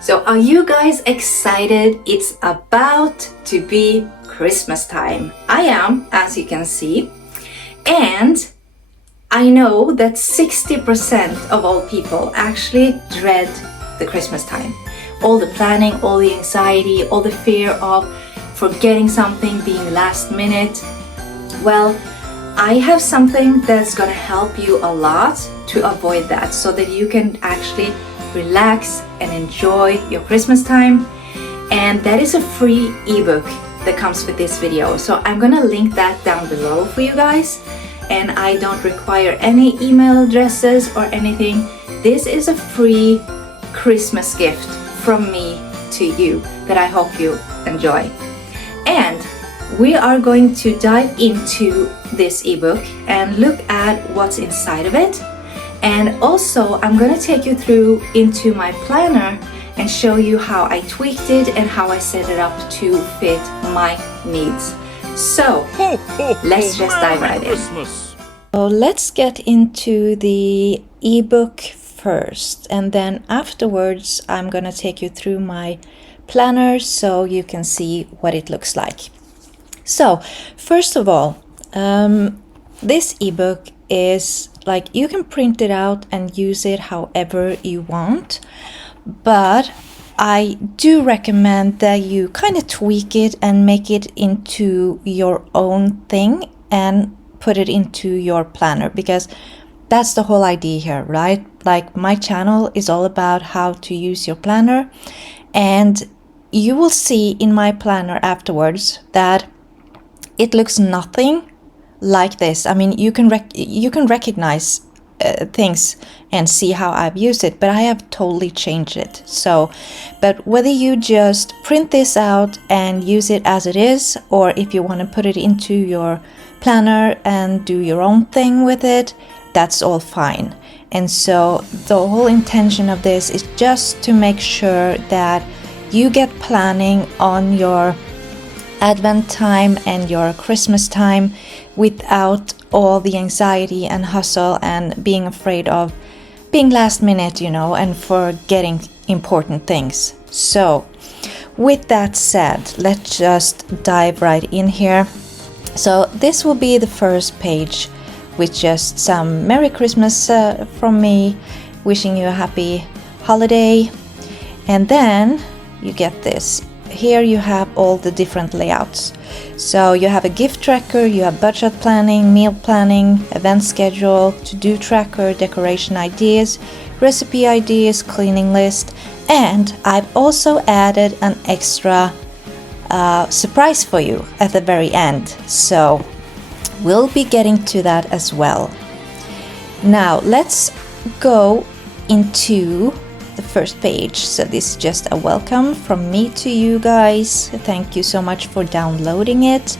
So are you guys excited? It's about to be Christmas time. I am, as you can see. And I know that 60% of all people actually dread the Christmas time. All the planning, all the anxiety, all the fear of forgetting something, being last minute. Well, I have something that's gonna help you a lot to avoid that, so that you can actually relax and enjoy your Christmas time. And that is a free ebook that comes with this video. So I'm gonna link that down below for you guys. And I don't require any email addresses or anything. This is a free Christmas gift from me to you that I hope you enjoy. And we are going to dive into this ebook and look at what's inside of it. And also I'm going to take you through into my planner and show you how I tweaked it and how I set it up to fit my needs. So let's just dive right in. So let's get into the ebook first, and then afterwards I'm going to take you through my planner so you can see what it looks like. So first of all, this ebook is like, you can print it out and use it however you want, but I do recommend that you kind of tweak it and make it into your own thing and put it into your planner, because that's the whole idea here, right? Like, my channel is all about how to use your planner, and you will see in my planner afterwards that it looks nothing like this. I mean, you can recognize things and see how I've used it, but I have totally changed it. So, but whether you just print this out and use it as it is, or if you want to put it into your planner and do your own thing with it, that's all fine. And so the whole intention of this is just to make sure that you get planning on your Advent time and your Christmas time without all the anxiety and hustle and being afraid of being last minute, you know, and forgetting important things. So with that said, let's just dive right in here. So this will be the first page with just some Merry Christmas from me, wishing you a happy holiday. And then you get this. Here you have all the different layouts. So you have a gift tracker, you have budget planning, meal planning, event schedule, to-do tracker, decoration ideas, recipe ideas, cleaning list, and I've also added an extra surprise for you at the very end. So we'll be getting to that as well. Now let's go into the first page. So this is just a welcome from me to you guys. Thank you so much for downloading it.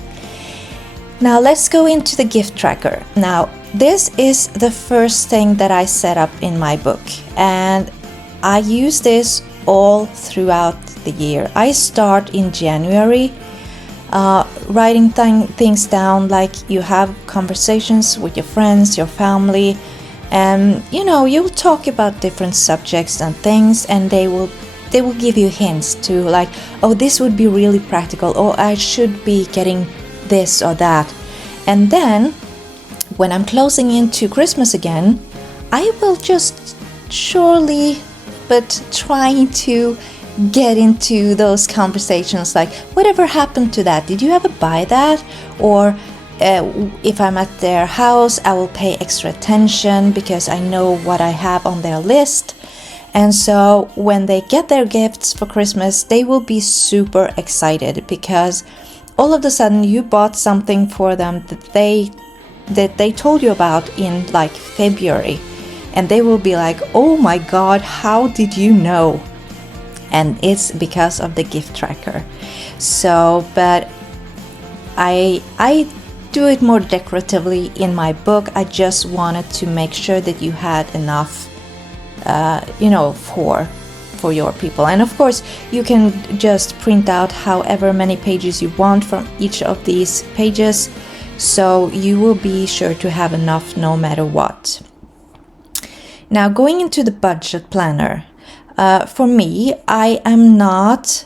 Now let's go into the gift tracker. Now this is the first thing that I set up in my book, and I use this all throughout the year. I start in January writing things down, like you have conversations with your friends, your family, and you know, you'll talk about different subjects and things, and they will give you hints to, like, oh, this would be really practical, or I should be getting this or that. And then when I'm closing into Christmas again, I will just surely but trying to get into those conversations, like, whatever happened to that? Did you ever buy that? Or if I'm at their house, I will pay extra attention because I know what I have on their list. And so when they get their gifts for Christmas, they will be super excited because all of a sudden you bought something for them that they told you about in like February, and they will be like, oh my God, how did you know? And it's because of the gift tracker. So, but I do it more decoratively in my book. I just wanted to make sure that you had enough for your people. And of course you can just print out however many pages you want from each of these pages, so you will be sure to have enough no matter what. Now going into the budget planner, For me, I am not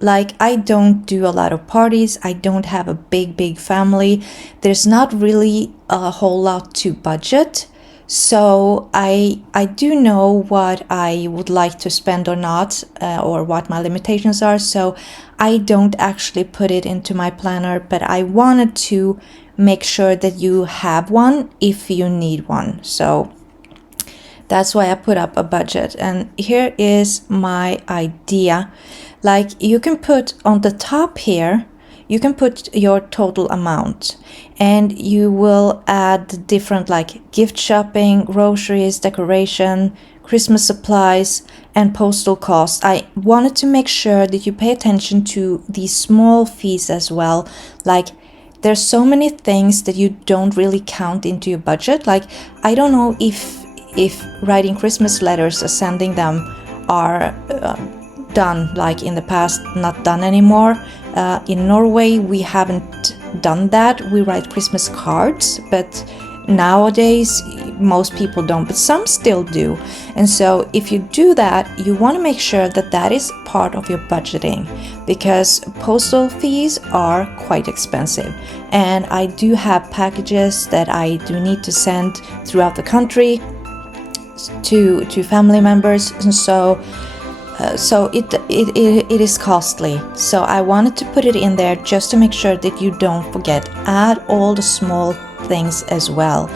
like, I don't do a lot of parties. I don't have a big family. There's not really a whole lot to budget. So I do know what I would like to spend or not, or what my limitations are. So I don't actually put it into my planner, but I wanted to make sure that you have one if you need one. So that's why I put up a budget. And here is my idea. Like, you can put on the top here, you can put your total amount, and you will add different, like, gift shopping, groceries, decoration, Christmas supplies, and postal costs. I wanted to make sure that you pay attention to these small fees as well. Like, there's so many things that you don't really count into your budget. Like, I don't know if writing Christmas letters or sending them are done like in the past, not done anymore. In Norway, we haven't done that. We write Christmas cards, but nowadays most people don't, but some still do. And so if you do that, you want to make sure that that is part of your budgeting, because postal fees are quite expensive. And I do have packages that I do need to send throughout the country to family members, and so it is costly. So I wanted to put it in there just to make sure that you don't forget. Add all the small things as well.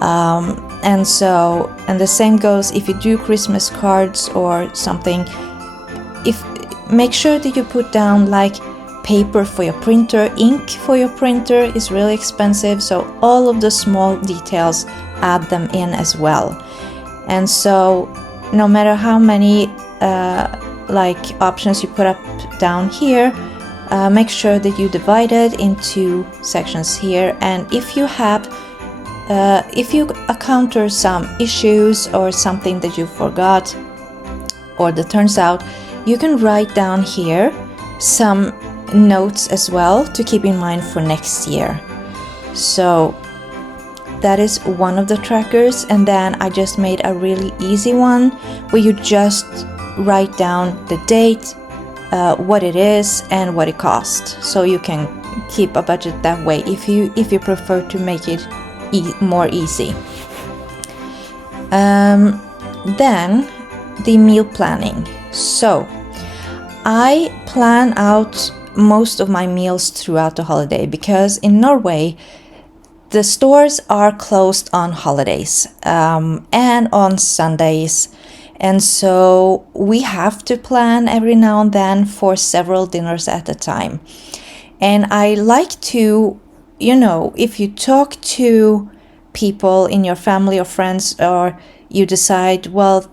And the same goes if you do Christmas cards or something. Make sure that you put down like paper for your printer, ink for your printer is really expensive. So all of the small details, add them in as well. And so no matter how many options you put up down here, make sure that you divide it into sections here. And if you encounter some issues or something that you forgot or that turns out, you can write down here some notes as well to keep in mind for next year. So that is one of the trackers. And then I just made a really easy one where you just write down the date, what it is, and what it costs. So you can keep a budget that way if you prefer to make it more easy. Then the meal planning. So I plan out most of my meals throughout the holiday, because in Norway the stores are closed on holidays and on Sundays. And so we have to plan every now and then for several dinners at a time. And I like to, if you talk to people in your family or friends, or you decide, well,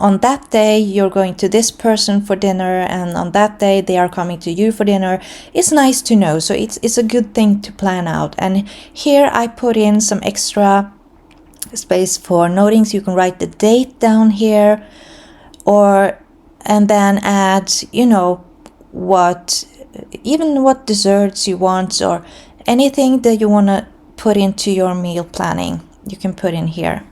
on that day you're going to this person for dinner, and on that day they are coming to you for dinner, it's nice to know. So it's a good thing to plan out. And here I put in some extra space for notings. You can write the date down here, and then add what desserts you want, or anything that you want to put into your meal planning, you can put in here.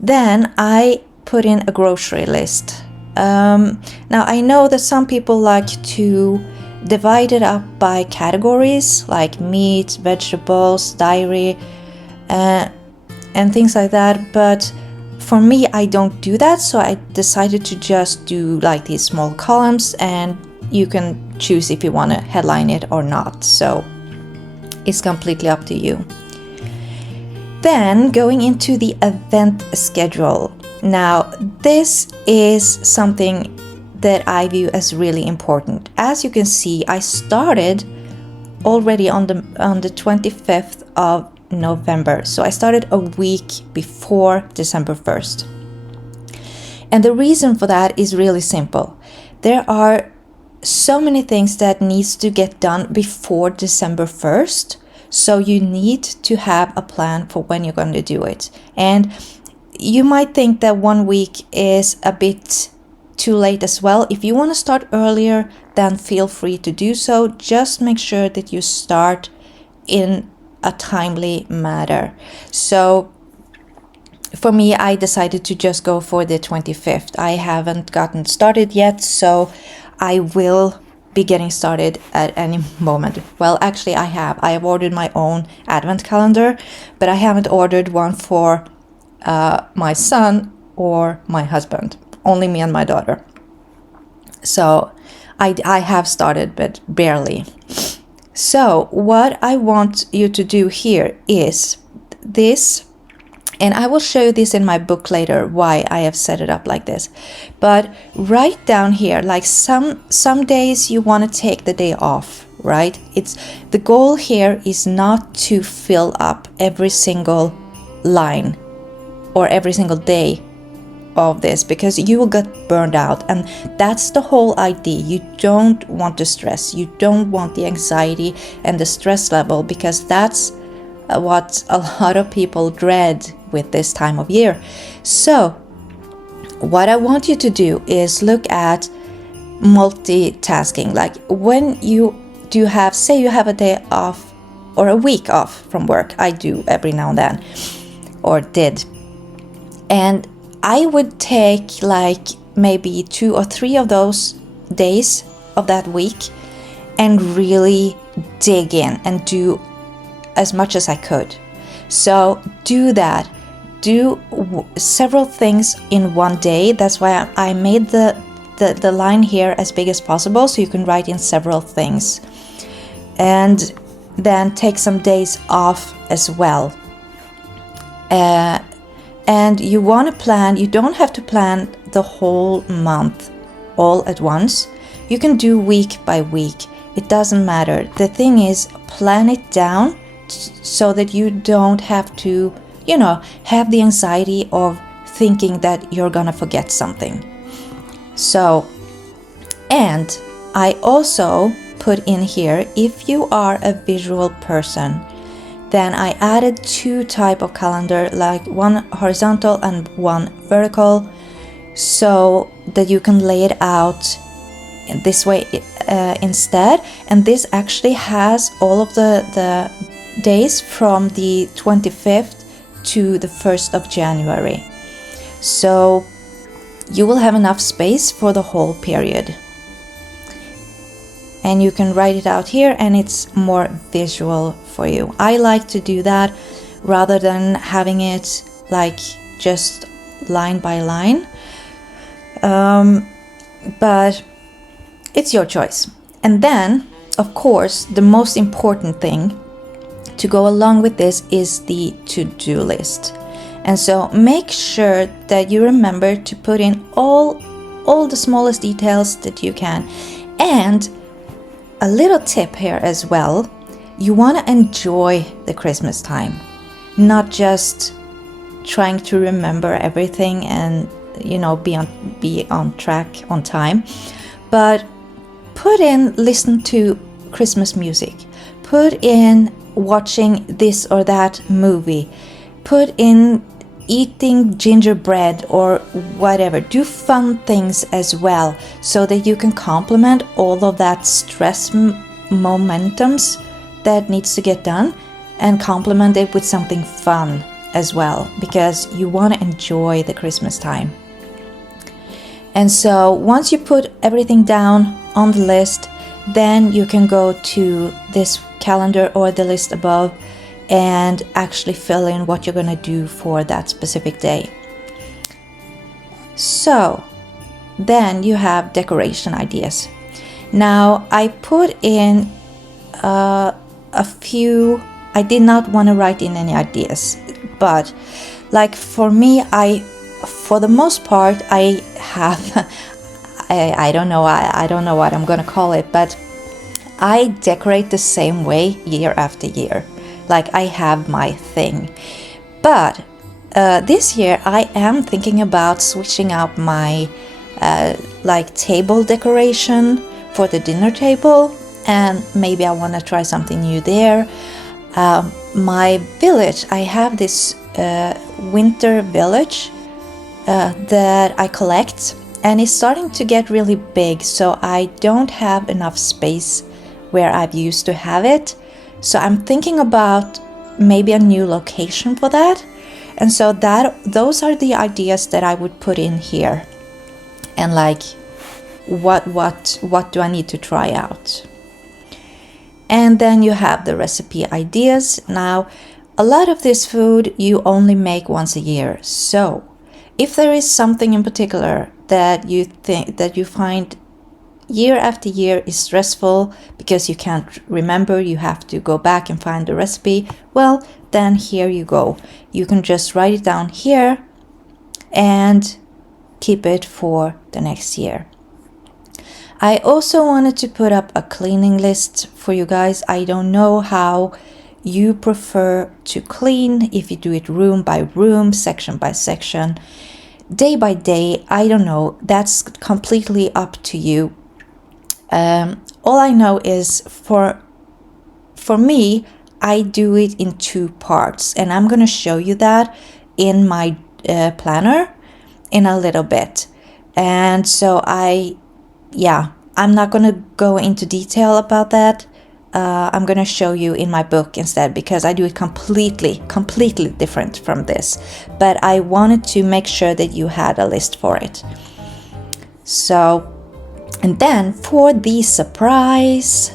Then I put in a grocery list. Now I know that some people like to divide it up by categories, like meat, vegetables, dairy, and things like that. But for me, I don't do that. So I decided to just do like these small columns, and you can choose if you want to headline it or not. So it's completely up to you. Then going into the event schedule. Now, this is something that I view as really important. As you can see, I started already on the 25th of November. So I started a week before December 1st. And the reason for that is really simple. There are so many things that needs to get done before December 1st. So you need to have a plan for when you're going to do it. And you might think that 1 week is a bit too late as well. If you want to start earlier, then feel free to do so. Just make sure that you start in a timely manner. So for me, I decided to just go for the 25th. I haven't gotten started yet, so I will be getting started at any moment. Well, actually, I have ordered my own advent calendar, but I haven't ordered one for my son or my husband, only me and my daughter. So I have started, but barely. So what I want you to do here is this, and I will show you this in my book later, why I have set it up like this. But write down here, like some days you want to take the day off, right? It's the goal here is not to fill up every single line or every single day of this, because you will get burned out, and that's the whole idea. You don't want to stress, you don't want the anxiety and the stress level, because that's what a lot of people dread with this time of year. So what I want you to do is look at multitasking. Like when you do have, say you have a day off or a week off from work, I do every now and then, or did, and I would take like maybe 2 or 3 of those days of that week and really dig in and do as much as I could. So do that. Do several things in one day. That's why I made the line here as big as possible, so you can write in several things. And then take some days off as well. And you want to plan, you don't have to plan the whole month all at once. You can do week by week. It doesn't matter. The thing is, plan it down so that you don't have to, have the anxiety of thinking that you're gonna forget something. So, and I also put in here, if you are a visual person, then I added 2 types of calendar, like one horizontal and one vertical, so that you can lay it out this way instead. And this actually has all of the days from the 25th to the 1st of January. So you will have enough space for the whole period. And you can write it out here, and it's more visual for you. I like to do that rather than having it like just line by line. But it's your choice. And then, of course, the most important thing to go along with this is the to-do list. And so make sure that you remember to put in all the smallest details that you can. And a little tip here as well, you want to enjoy the Christmas time, not just trying to remember everything and be on track on time, but listen to Christmas music, put in watching this or that movie, put in eating gingerbread or whatever. Do fun things as well, so that you can complement all of that stress momentums that needs to get done, and complement it with something fun as well, because you want to enjoy the Christmas time. And so once you put everything down on the list, then you can go to this calendar or the list above and actually fill in what you're going to do for that specific day. So then you have decoration ideas. Now I put in a few. I did not want to write in any ideas, but like for me, for the most part, I have I don't know what I'm gonna call it, but I decorate the same way year after year. Like I have my thing. But this year I am thinking about switching up my table decoration for the dinner table, and maybe I want to try something new there. My village, I have this winter village that I collect, and it's starting to get really big, so I don't have enough space where I've used to have it. So I'm thinking about maybe a new location for that. And so those are the ideas that I would put in here, and like what do I need to try out. And then you have the recipe ideas. Now, a lot of this food you only make once a year. So if there is something in particular that you find year after year is stressful because you can't remember, you have to go back and find the recipe, well, then here you go. You can just write it down here and keep it for the next year. I also wanted to put up a cleaning list for you guys. I don't know how you prefer to clean, if you do it room by room, section by section, day by day. I don't know. That's completely up to you. All I know is for me, I do it in 2 parts, and I'm going to show you that in my planner in a little bit. And so I'm not going to go into detail about that. I'm going to show you in my book instead, because I do it completely different from this. But I wanted to make sure that you had a list for it. So, and then for the surprise,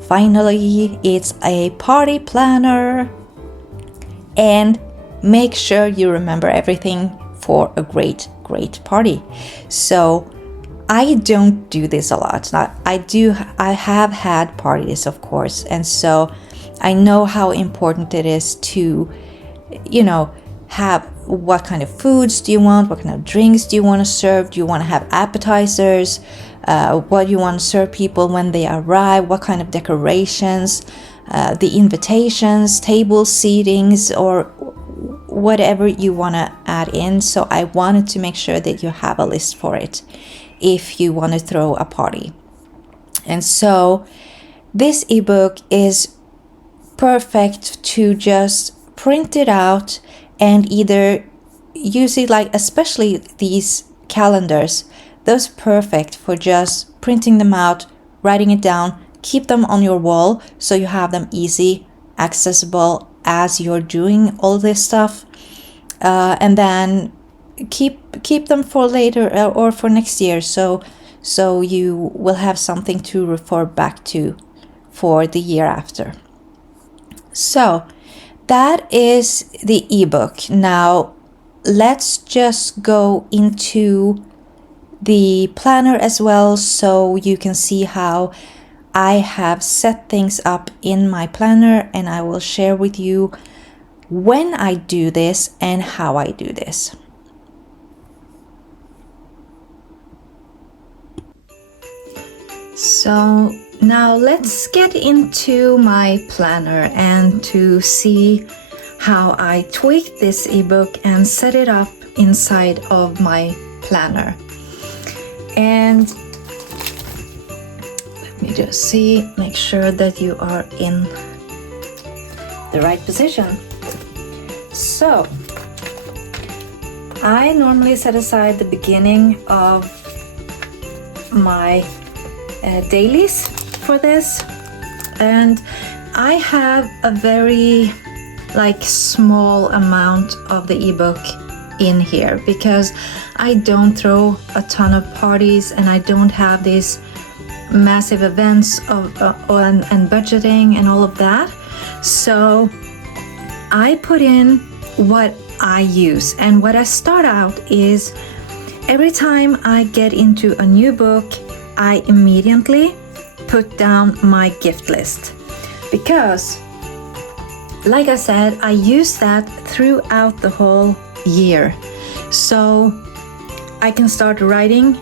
finally, it's a party planner. And make sure you remember everything for a great party. So I don't do this a lot. I have had parties, of course, and so I know how important it is to, have what kind of foods do you want, what kind of drinks do you want to serve, do you want to have appetizers, what do you want to serve people when they arrive, what kind of decorations, the invitations, table seatings, or whatever you want to add in. So I wanted to make sure that you have a list for it if you want to throw a party. And so this ebook is perfect to just print it out and either use it, like especially these calendars, those are perfect for just printing them out, writing it down, keep them on your wall so you have them easy accessible as you're doing all this stuff, and then keep them for later or for next year, so you will have something to refer back to for the year after. So that is the ebook. Now let's just go into the planner as well, so you can see how I have set things up in my planner, and I will share with you when I do this and how I do this. So now let's get into my planner and to see how I tweak this ebook and set it up inside of my planner. And let me just make sure that you are in the right position. So I normally set aside the beginning of my dailies for this, and I have a very small amount of the ebook in here because I don't throw a ton of parties and I don't have these massive events and budgeting and all of that. So I put in what I use, and what I start out is every time I get into a new book, I immediately put down my gift list, because like I said, I use that throughout the whole year, so I can start writing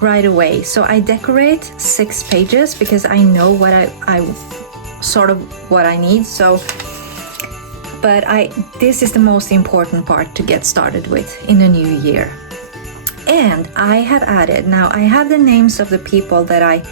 right away. So I decorate 6 pages because I know what I need. So but this is the most important part to get started with in a new year. And I have added, now I have the names of the people that I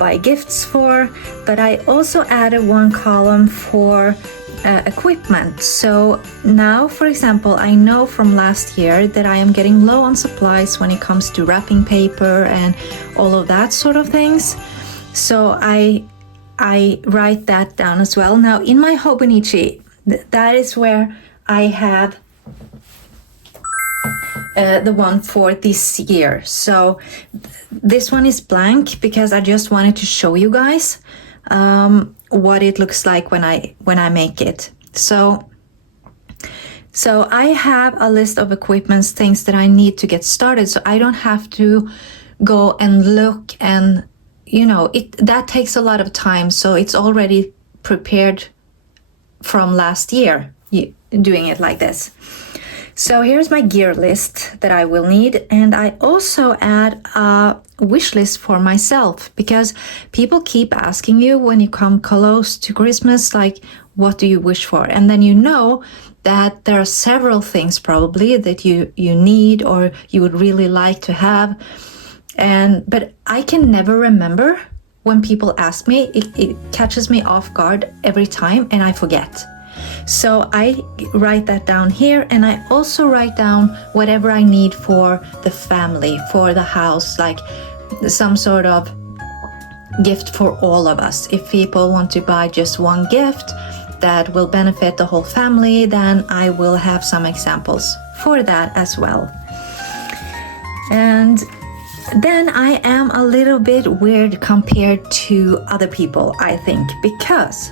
buy gifts for, but I also added one column for equipment. So now, for example, I know from last year that I am getting low on supplies when it comes to wrapping paper and all of that sort of things. So I write that down as well. Now in my Hobonichi, that is where I have the one for this year. So this one is blank because I just wanted to show you guys what it looks like when I make it. So I have a list of equipments, things that I need to get started, so I don't have to go and look, and that takes a lot of time. So it's already prepared from last year, doing it like this. So here's my gear list that I will need, and I also add a wish list for myself, because people keep asking you when you come close to Christmas, like, what do you wish for? And then that there are several things probably that you need or you would really like to have. But I can never remember when people ask me. It catches me off guard every time and I forget. So I write that down here, and I also write down whatever I need for the family, for the house, like some sort of gift for all of us. If people want to buy just one gift that will benefit the whole family, then I will have some examples for that as well. And then I am a little bit weird compared to other people, I think, because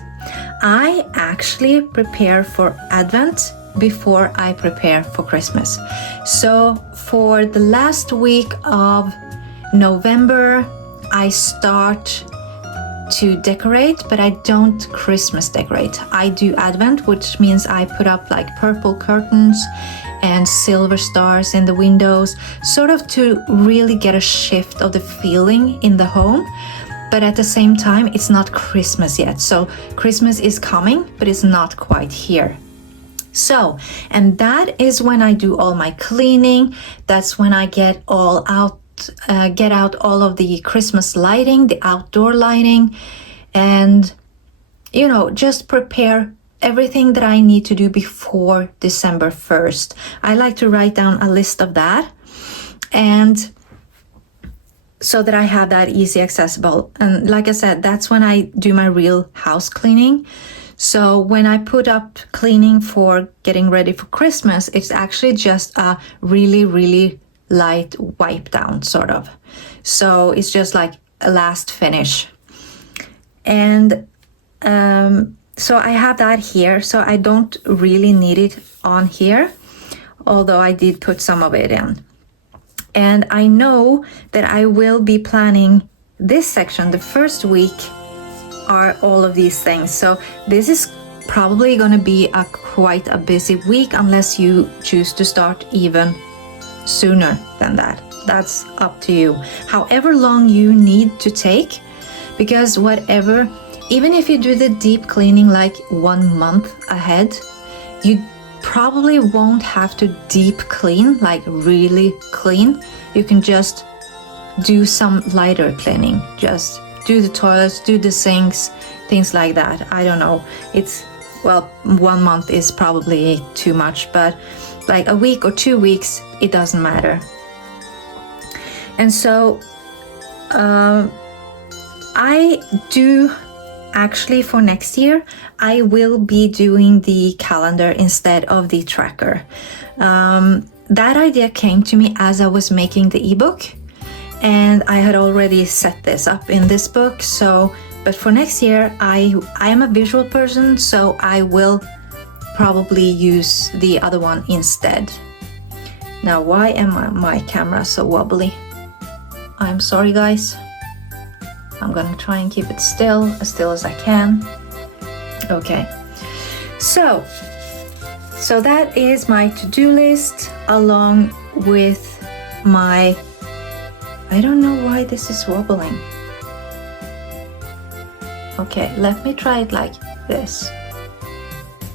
I actually prepare for Advent before I prepare for Christmas. So for the last week of November, I start to decorate, but I don't Christmas decorate. I do Advent, which means I put up like purple curtains and silver stars in the windows, sort of to really get a shift of the feeling in the home. But at the same time, it's not Christmas yet. So Christmas is coming, but it's not quite here. So, and that is when I do all my cleaning. That's when I get out all of the Christmas lighting, the outdoor lighting, and, just prepare everything that I need to do before December 1st. I like to write down a list of that, and so that I have that easy accessible. And like I said, that's when I do my real house cleaning. So when I put up cleaning for getting ready for Christmas, it's actually just a really, really light wipe down, sort of. So it's just like a last finish. And so I have that here, so I don't really need it on here, although I did put some of it in. And I know that I will be planning this section. The first week are all of these things. So this is probably going to be quite a busy week unless you choose to start even sooner than that. That's up to you. However long you need to take, because even if you do the deep cleaning like 1 month ahead, you probably won't have to deep clean, like really clean. You can just do some lighter cleaning. Just do the toilets, do the sinks, things like that. I don't know. 1 month is probably too much, but like a week or 2 weeks, it doesn't matter. And so I do actually, for next year, I will be doing the calendar instead of the tracker. That idea came to me as I was making the ebook, and I had already set this up in this book. But for next year, I am a visual person, so I will probably use the other one instead. Now, why am my camera so wobbly? I'm sorry, guys. I'm gonna try and keep it still as I can. Okay, so that is my to-do list along with my, I don't know why this is wobbling. Okay, let me try it like this,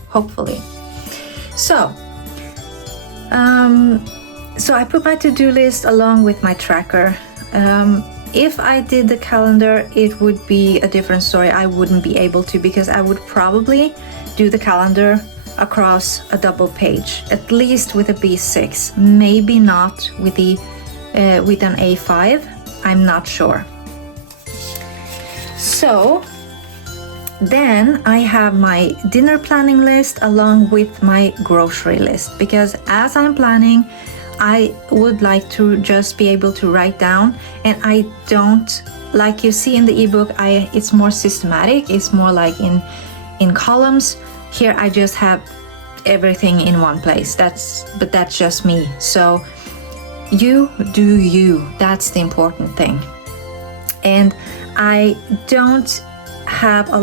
hopefully. So I put my to-do list along with my tracker. If I did the calendar, it would be a different story. I wouldn't be able to, because I would probably do the calendar across a double page, at least with a B6, maybe not with an A5. I'm not sure. So Then I have my dinner planning list along with my grocery list, because as I'm planning, I would like to just be able to write down, and I don't, like you see in the ebook, it's more systematic, it's more like in columns. Here I just have everything in one place. But that's just me. So you do you. That's the important thing. And I don't have a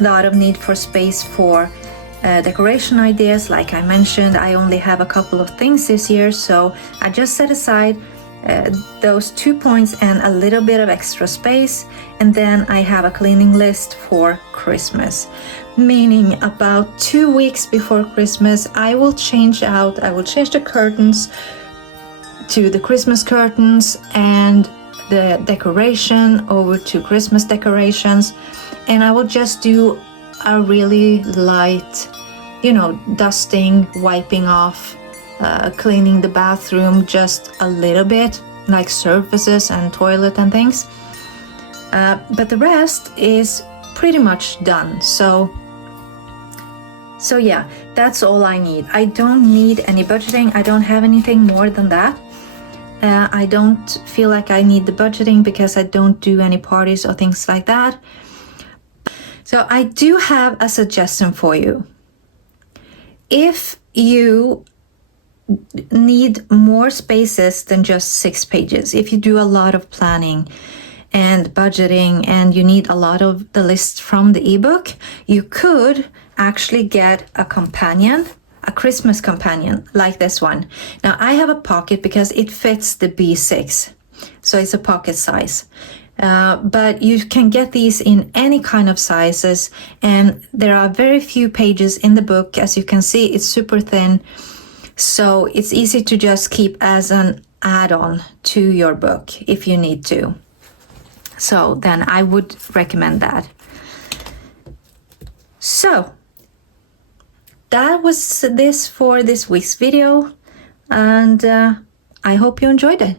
lot of need for space for decoration ideas. Like I mentioned, I only have a couple of things this year, so I just set aside those 2 points and a little bit of extra space, and then I have a cleaning list for Christmas, meaning about 2 weeks before Christmas I will change the curtains to the Christmas curtains and the decoration over to Christmas decorations, and I will just do a really light, dusting, wiping off, cleaning the bathroom just a little bit, like surfaces and toilet and things. But the rest is pretty much done. So yeah, that's all I need. I don't need any budgeting. I don't have anything more than that. I don't feel like I need the budgeting because I don't do any parties or things like that. So I do have a suggestion for you. If you need more spaces than just 6 pages, if you do a lot of planning and budgeting and you need a lot of the lists from the ebook, you could actually get a companion, a Christmas companion like this one. Now I have a pocket because it fits the B6, so it's a pocket size. But you can get these in any kind of sizes, and there are very few pages in the book. As you can see, it's super thin, so it's easy to just keep as an add-on to your book if you need to. So then I would recommend that. So that was this for this week's video, and I hope you enjoyed it.